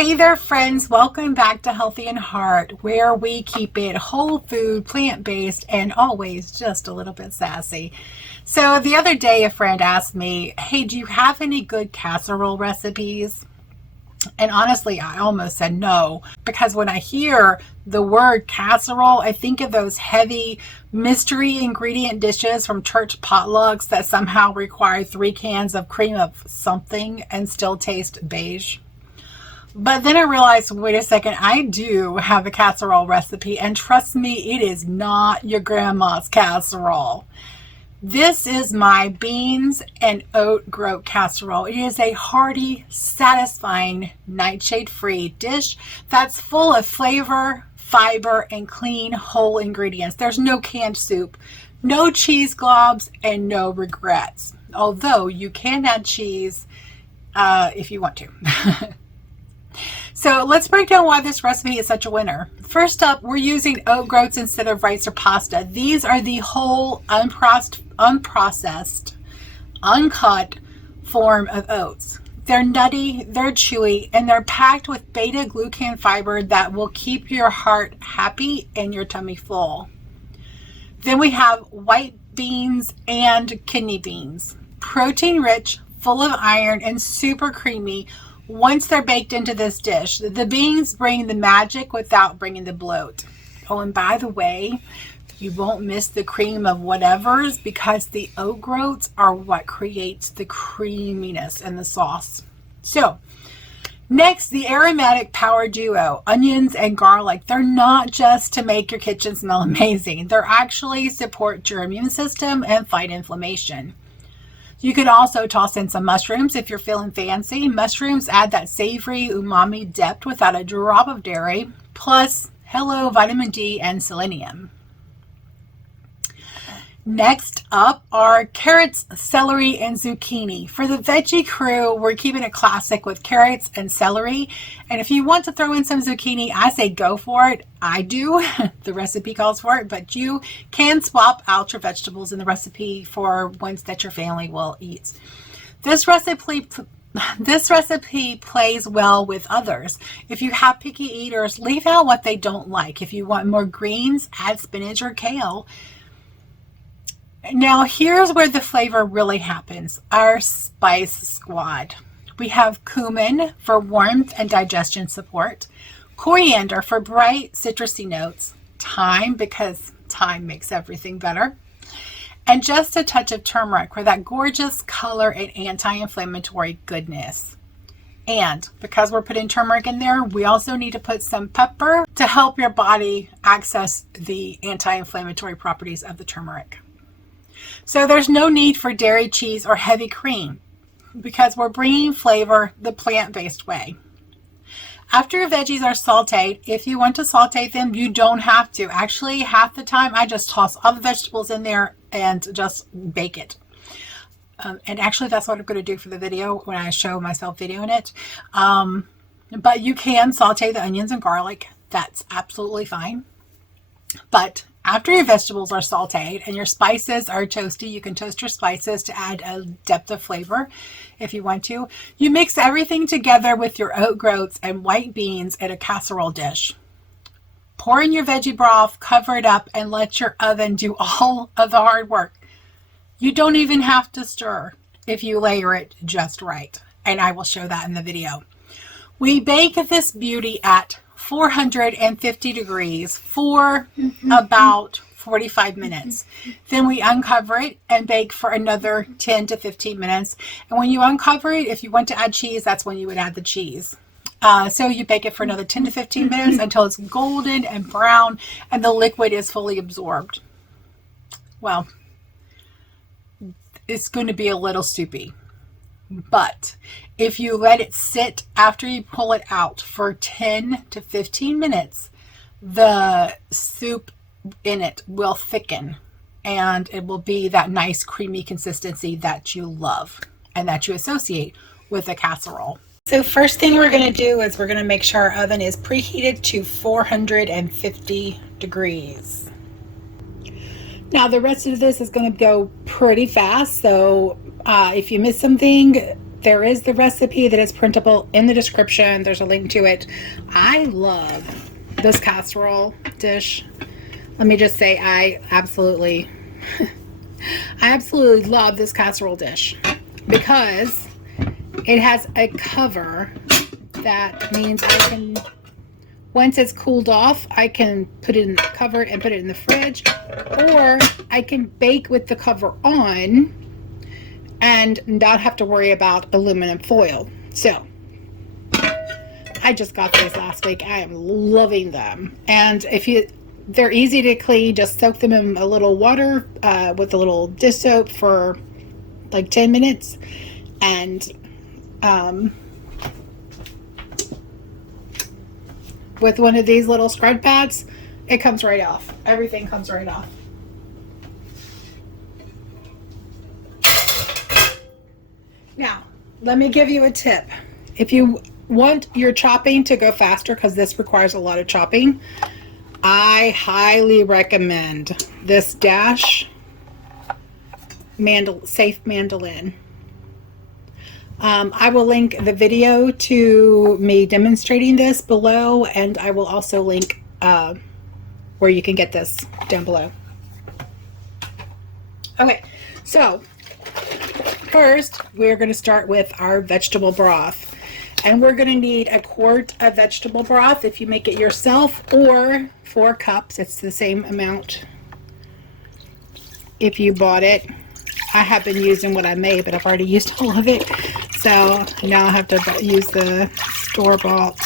Hey there friends, welcome back to Healthy and Heart, where we keep it whole food, plant-based, and always just a little bit sassy. So the other day a friend asked me, hey, do you have any good casserole recipes? And honestly, I almost said no, because when I hear the word casserole, I think of those heavy mystery ingredient dishes from church potlucks that somehow require 3 cans of cream of something and still taste beige. But then I realized, wait a second, I do have a casserole recipe, and trust me, it is not your grandma's casserole. This is my beans and oat groat casserole. It is a hearty, satisfying, nightshade-free dish that's full of flavor, fiber, and clean, whole ingredients. There's no canned soup, no cheese globs, and no regrets. Although you can add cheese if you want to. So let's break down why this recipe is such a winner. First up, we're using oat groats instead of rice or pasta. These are the whole, unprocessed, uncut form of oats. They're nutty, they're chewy, and they're packed with beta-glucan fiber that will keep your heart happy and your tummy full. Then we have white beans and kidney beans. Protein-rich, full of iron, and super creamy. Once they're baked into this dish, the beans bring the magic without bringing the bloat. Oh, and by the way, you won't miss the cream of whatever's because the oat groats are what creates the creaminess in the sauce. So, next, the aromatic power duo, onions and garlic. They're not just to make your kitchen smell amazing. They're actually support your immune system and fight inflammation. You can also toss in some mushrooms if you're feeling fancy. Mushrooms add that savory umami depth without a drop of dairy, plus hello vitamin D and selenium. Next up are carrots, celery, and zucchini. For the veggie crew, we're keeping it classic with carrots and celery. And if you want to throw in some zucchini, I say go for it. I do. The recipe calls for it, but you can swap out your vegetables in the recipe for ones that your family will eat. This recipe plays well with others. If you have picky eaters, leave out what they don't like. If you want more greens, add spinach or kale. Now here's where the flavor really happens. Our spice squad. We have cumin for warmth and digestion support, coriander for bright citrusy notes, thyme because thyme makes everything better, and just a touch of turmeric for that gorgeous color and anti-inflammatory goodness. And because we're putting turmeric in there, we also need to put some pepper to help your body access the anti-inflammatory properties of the turmeric. So there's no need for dairy, cheese, or heavy cream because we're bringing flavor the plant-based way. After your veggies are sauteed, if you want to saute them, you don't have to. Actually, half the time I just toss all the vegetables in there and just bake it. And actually, that's what I'm going to do for the video when I show myself videoing it. But you can saute the onions and garlic. That's absolutely fine. But after your vegetables are sauteed and your spices are toasty, you can toast your spices to add a depth of flavor if you want to. You mix everything together with your oat groats and white beans in a casserole dish. Pour in your veggie broth, cover it up, and let your oven do all of the hard work. You don't even have to stir if you layer it just right, and I will show that in the video. We bake this beauty at 450 degrees for about 45 minutes. Then we uncover it and bake for another 10 to 15 minutes. And when you uncover it, if you want to add cheese, that's when you would add the cheese. So you bake it for another 10 to 15 minutes until it's golden and brown and the liquid is fully absorbed. Well, it's going to be a little soupy. But if you let it sit after you pull it out for 10 to 15 minutes, the soup in it will thicken and it will be that nice creamy consistency that you love and that you associate with a casserole. So first thing we're going to do is we're going to make sure our oven is preheated to 450 degrees. Now the rest of this is going to go pretty fast, so if you miss something, There is the recipe that is printable in the description. There's a link to it. I love this casserole dish. Let me just say I absolutely love this casserole dish because it has a cover. That means I can, once it's cooled off, I can put it in the cover and put it in the fridge, or I can bake with the cover on and not have to worry about aluminum foil. So I just got these last week. I am loving them. And they're easy to clean. Just soak them in a little water with a little dish soap for like 10 minutes. And with one of these little scrub pads, it comes right off. Everything comes right off. Now, let me give you a tip. If you want your chopping to go faster, because this requires a lot of chopping, I highly recommend this Dash Safe Mandolin. I will link the video to me demonstrating this below, and I will also link where you can get this down below. Okay, so first we're going to start with our vegetable broth, and we're going to need a quart of vegetable broth if you make it yourself, or 4 cups. It's the same amount if you bought it. I have been using what I made, but I've already used all of it, so now I have to use the store-bought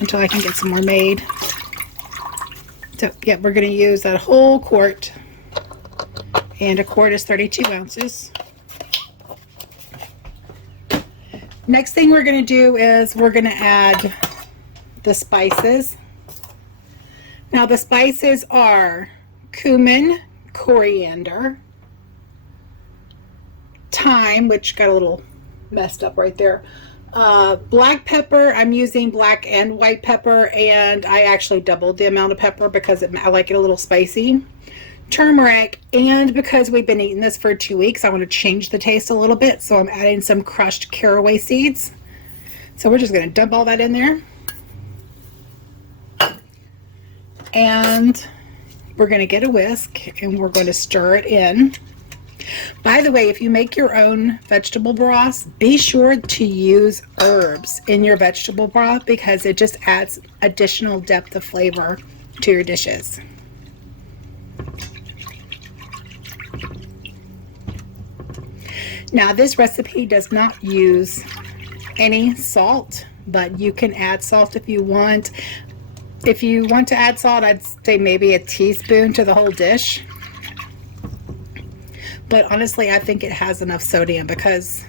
until I can get some more made. So yeah, we're going to use that whole quart, and a quart is 32 ounces. Next thing we're going to do is we're going to add the spices. Now the spices are cumin, coriander, thyme, which got a little messed up right there, black pepper. I'm using black and white pepper, and I actually doubled the amount of pepper because I like it a little spicy. Turmeric, and because we've been eating this for 2 weeks, I want to change the taste a little bit, so I'm adding some crushed caraway seeds. So we're just going to dump all that in there, and we're going to get a whisk and we're going to stir it in. By the way, if you make your own vegetable broth, be sure to use herbs in your vegetable broth because it just adds additional depth of flavor to your dishes. Now this recipe does not use any salt, but you can add salt if you want. If you want to add salt, I'd say maybe a teaspoon to the whole dish. But honestly, I think it has enough sodium because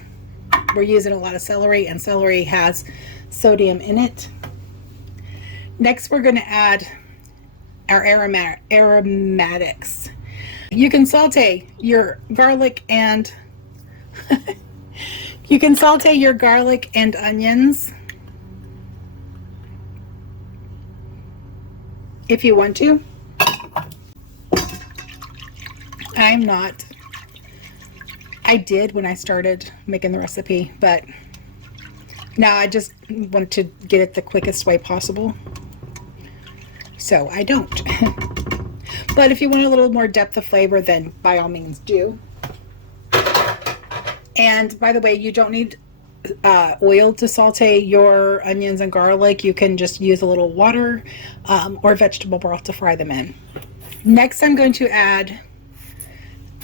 we're using a lot of celery, and celery has sodium in it. Next, we're going to add our aromatics. You can saute your garlic and onions if you want to. I'm not. I did when I started making the recipe, but now I just want to get it the quickest way possible, so I don't. But if you want a little more depth of flavor, then by all means do. And by the way, you don't need oil to saute your onions and garlic. You can just use a little water or vegetable broth to fry them in. Next, I'm going to add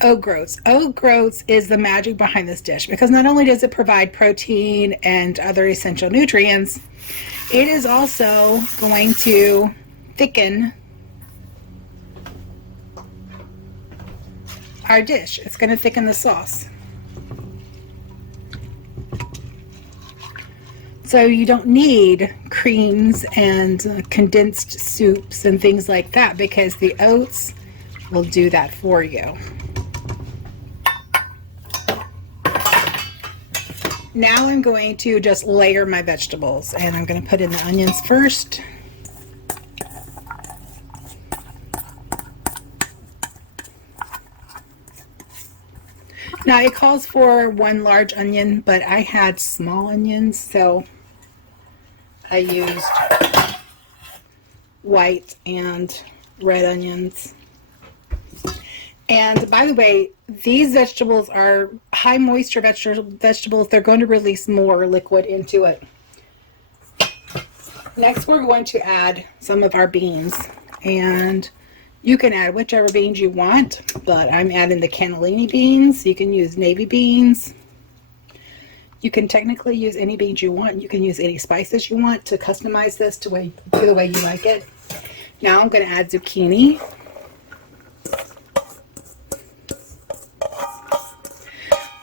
Oat Groats. Oat Groats is the magic behind this dish because not only does it provide protein and other essential nutrients, it is also going to thicken our dish. It's going to thicken the sauce. So you don't need creams and condensed soups and things like that because the oats will do that for you. Now I'm going to just layer my vegetables, and I'm going to put in the onions first. Now it calls for 1 large onion, but I had small onions, so I used white and red onions. And by the way, these vegetables are high moisture vegetables. They're going to release more liquid into it. Next, we're going to add some of our beans, and you can add whichever beans you want, but I'm adding the cannellini beans. You can use navy beans. You can technically use any beans you want. You can use any spices you want to customize this to the way you like it. Now I'm going to add zucchini.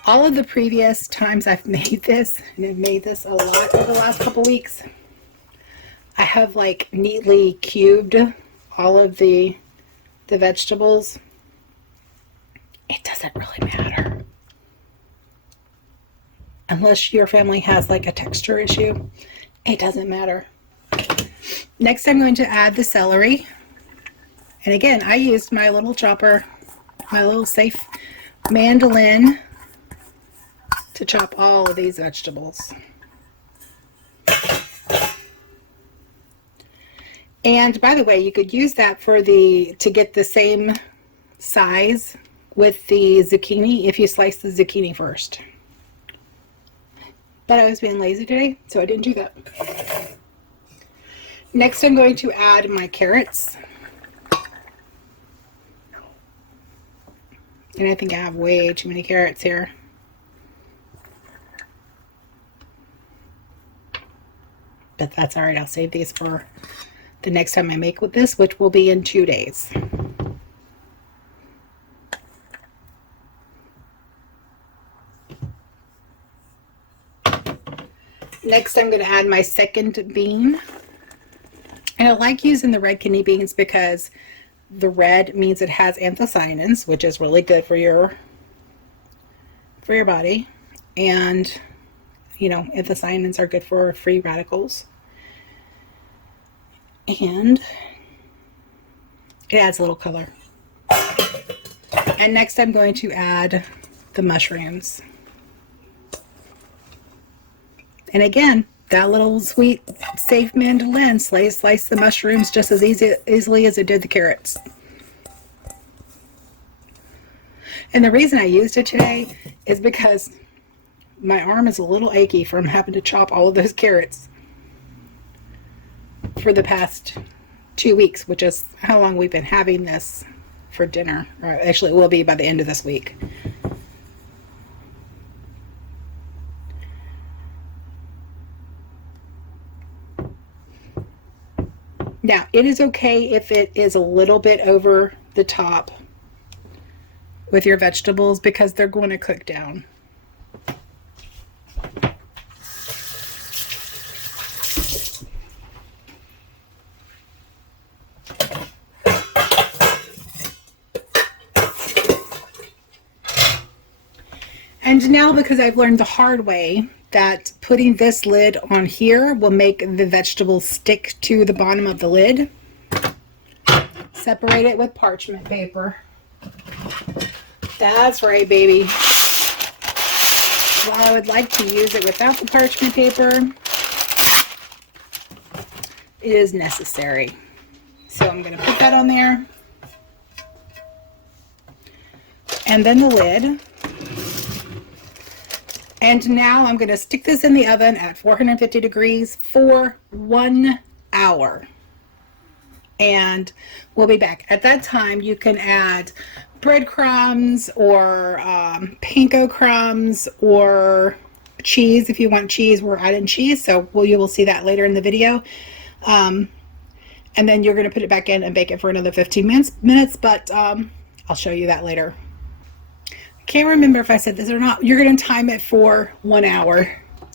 All of the previous times I've made this, and I've made this a lot over the last couple weeks, I have like neatly cubed all of the vegetables. It doesn't really matter. Unless your family has like a texture issue, it doesn't matter. Next, I'm going to add the celery. And again, I used my little chopper, my little safe mandolin, to chop all of these vegetables. And by the way, you could use that to get the same size with the zucchini if you slice the zucchini first. But I was being lazy today, so I didn't do that. Next, I'm going to add my carrots. And I think I have way too many carrots here. But that's all right. I'll save these for the next time I make with this, which will be in 2 days. Next, I'm going to add my second bean. And I like using the red kidney beans because the red means it has anthocyanins, which is really good for your body. And, you know, anthocyanins are good for free radicals. And it adds a little color. And next I'm going to add the mushrooms. And again, that little sweet, safe mandolin slice the mushrooms just as easily as it did the carrots. And the reason I used it today is because my arm is a little achy from having to chop all of those carrots for the past 2 weeks, which is how long we've been having this for dinner. Or actually, it will be by the end of this week. Now, it is okay if it is a little bit over the top with your vegetables because they're going to cook down. And now, because I've learned the hard way that putting this lid on here will make the vegetables stick to the bottom of the lid, separate it with parchment paper. That's right, baby. While I would like to use it without the parchment paper, it is necessary. So I'm going to put that on there. And then the lid. And now I'm going to stick this in the oven at 450 degrees for 1 hour. And we'll be back. At that time, you can add breadcrumbs or panko crumbs or cheese. If you want cheese, we're adding cheese. So you will see that later in the video. And then you're going to put it back in and bake it for another 15 minutes. But I'll show you that later. Can't remember if I said this or not. You're going to time it for 1 hour.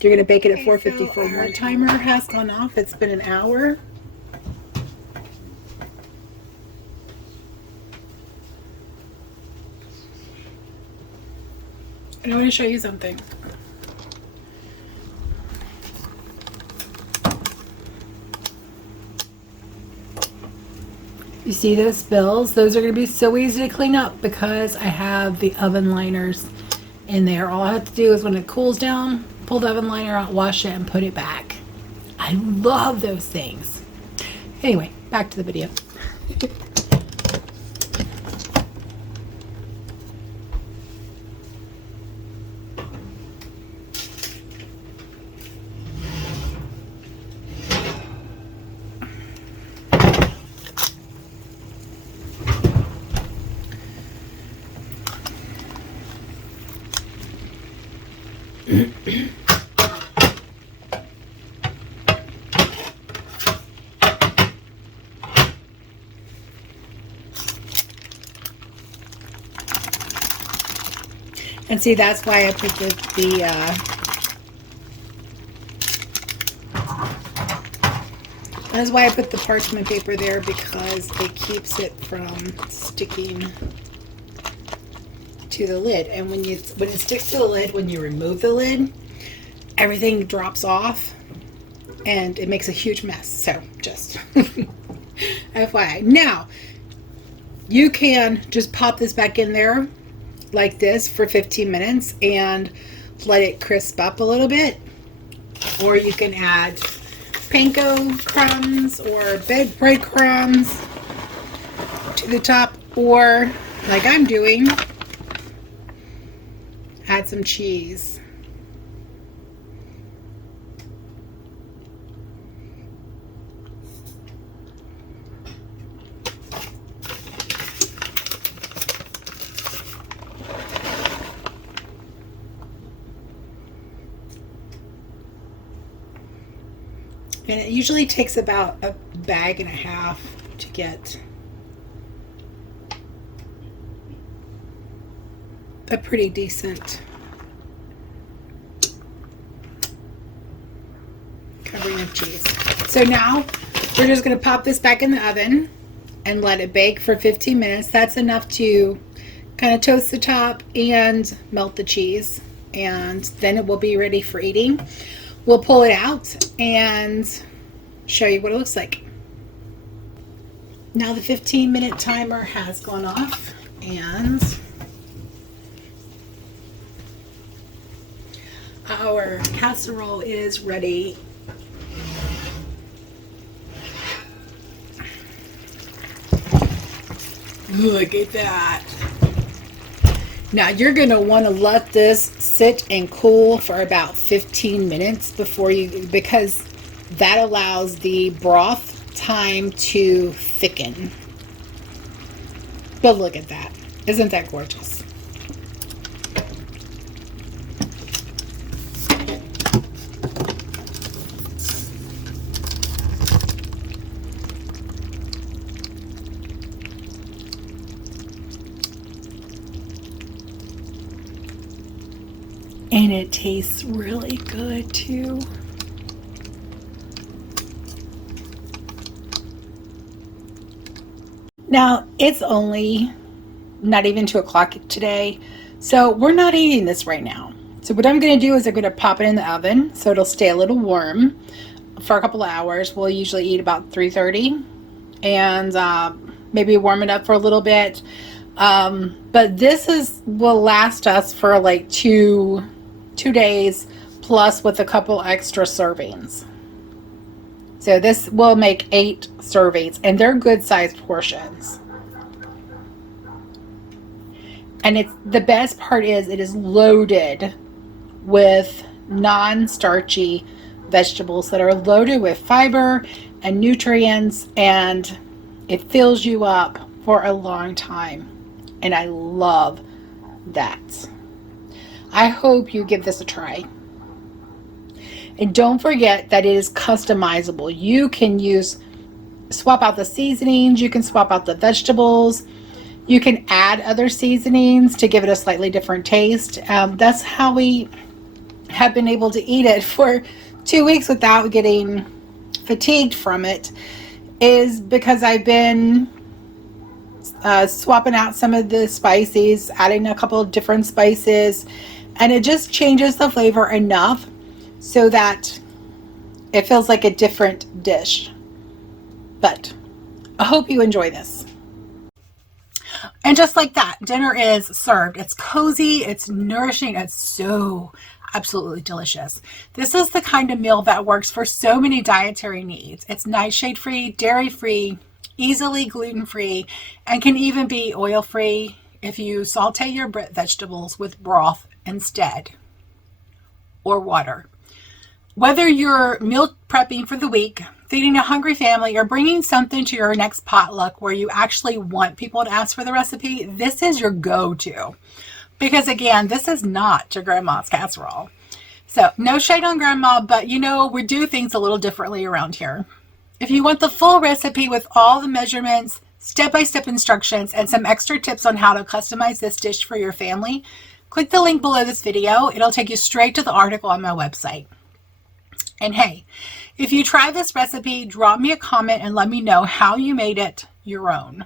You're going to bake it at 450 for 1 hour. Our timer has gone off. It's been an hour. And I want to show you something. You see those spills? Those are going to be so easy to clean up because I have the oven liners in there. All I have to do is when it cools down, pull the oven liner out, wash it, and put it back. I love those things. Anyway, back to the video. And see, that's why I put that's why I put the parchment paper there, because it keeps it from sticking to the lid. And when it sticks to the lid, when you remove the lid, everything drops off and it makes a huge mess. So just FYI. Now, you can just pop this back in there like this for 15 minutes and let it crisp up a little bit. Or you can add panko crumbs or bread crumbs to the top, or like I'm doing, add some cheese. And it usually takes about a bag and a half to get a pretty decent covering of cheese. So now we're just going to pop this back in the oven and let it bake for 15 minutes. That's enough to kind of toast the top and melt the cheese, and then it will be ready for eating. We'll pull it out and show you what it looks like. Now the 15-minute timer has gone off, and our casserole is ready. Look at that. Now you're going to want to let this sit and cool for about 15 minutes before you, because that allows the broth time to thicken. But look at that. Isn't that gorgeous? And it tastes really good too. Now it's only not even 2 o'clock today, so we're not eating this right now. So what I'm going to do is I'm going to pop it in the oven so it'll stay a little warm for a couple of hours. We'll usually eat about 3:30, and maybe warm it up for a little bit. But this will last us for like two days, plus with a couple extra servings. So this will make 8 servings, and they're good sized portions. And it's the best part is it is loaded with non-starchy vegetables that are loaded with fiber and nutrients, and it fills you up for a long time. And I love that. I hope you give this a try. And don't forget that it is customizable. You can swap out the seasonings, you can swap out the vegetables, you can add other seasonings to give it a slightly different taste. That's how we have been able to eat it for 2 weeks without getting fatigued from it, is because I've been swapping out some of the spices, adding a couple of different spices, and it just changes the flavor enough so that it feels like a different dish. But I hope you enjoy this. And just like that, dinner is served. It's cozy, it's nourishing, it's so absolutely delicious. This is the kind of meal that works for so many dietary needs. It's nightshade-free, dairy-free, easily gluten-free, and can even be oil-free if you saute your vegetables with broth instead, or water. Whether you're meal prepping for the week, feeding a hungry family, or bringing something to your next potluck where you actually want people to ask for the recipe, this is your go-to. Because again, this is not your grandma's casserole. So no shade on grandma, but you know, we do things a little differently around here. If you want the full recipe with all the measurements, step-by-step instructions, and some extra tips on how to customize this dish for your family, click the link below this video. It'll take you straight to the article on my website. And hey, if you try this recipe, drop me a comment and let me know how you made it your own.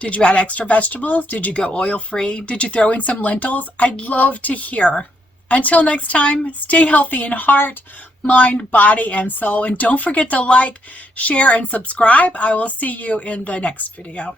Did you add extra vegetables? Did you go oil-free? Did you throw in some lentils? I'd love to hear. Until next time, stay healthy in heart, mind, body, and soul. And don't forget to like, share, and subscribe. I will see you in the next video.